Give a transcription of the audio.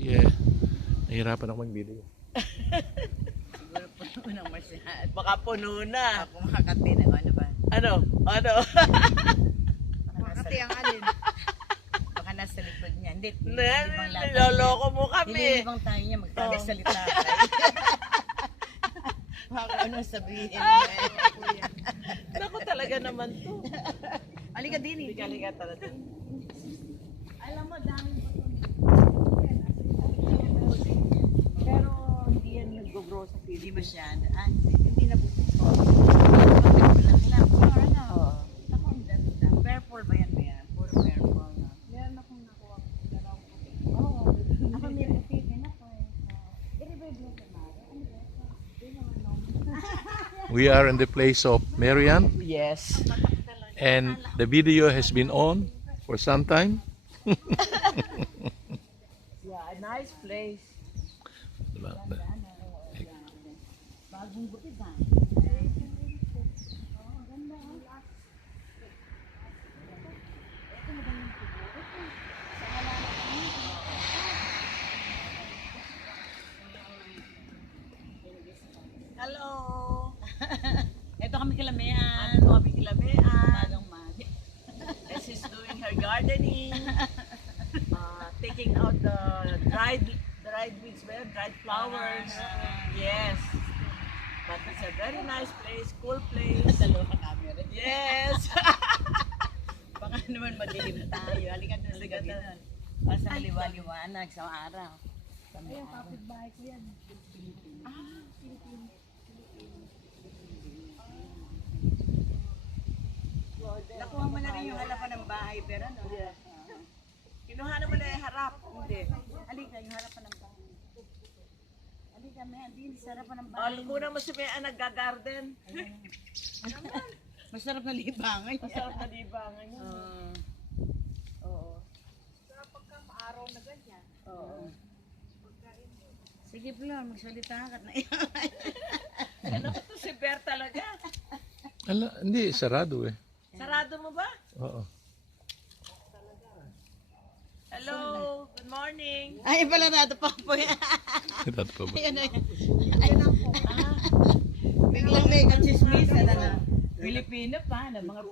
Yeah. Nahihirapan ako mag-video. Siguro puno ng masyad. Baka puno na. Ako makakati ng ano ba? Ano? Ano? Makakati ang alin. Baka nasa likod niya. Hindi. Niloloko mo kami. Hinilibang tayo niya. Magsasalita tayo. Baka ano sabihin mo eh. Naku talaga naman to. Halika din eh. Halika talaga. Alam mo, daming pero hindi yan nag-grow sa field. Hindi masyado. Hindi na buto. Lang. Oo. Naku, ang ganda. Purple ba yan? Puro purple na. Meron akong nakuha. Oo. Ako meron kasi ako eh. I-revive mo sa Mara. Ano ba? We are in the place of Marian, Yes. and the video has been on for some time. Yeah, a nice place. Bagong gupit ha. Hello. Ito kami kilamean. Ano kami kilamean? Magang magi. And she's doing her gardening. Taking out the dried weeds, dried flowers. Yes. But it's a very nice place, cool place. Dalawa camera. Yes. Baka naman madilim tayo. Halika doon sa gabi doon. Para sa liwa-liwanag sa araw. Ayun, kapitbahay ko yan. Nakuha mo na rin yung halapan ng bahay, pero ano? Yeah. Kinuha naman na yung harap. Hindi. Halika, yung harapan ng bahay. Halika, may hindi sa harapan ng Oh, bahay. kuna mo si Mea nagga-garden. Masarap na libangan yan. Masarap na libangan yun. Oo. Sarap pagka maaraw na ganyan. Oo. Sige, Flor, magsalita ka na yan. Ano ko to si Bear talaga? Ala, hindi, sarado eh. Sarado mo ba? Oo. Hello, good morning. Ay, pala nato pa po yan. Ito pa ba? Ayan na yan. Biglang may kachismis na na. Pilipino pa, na mga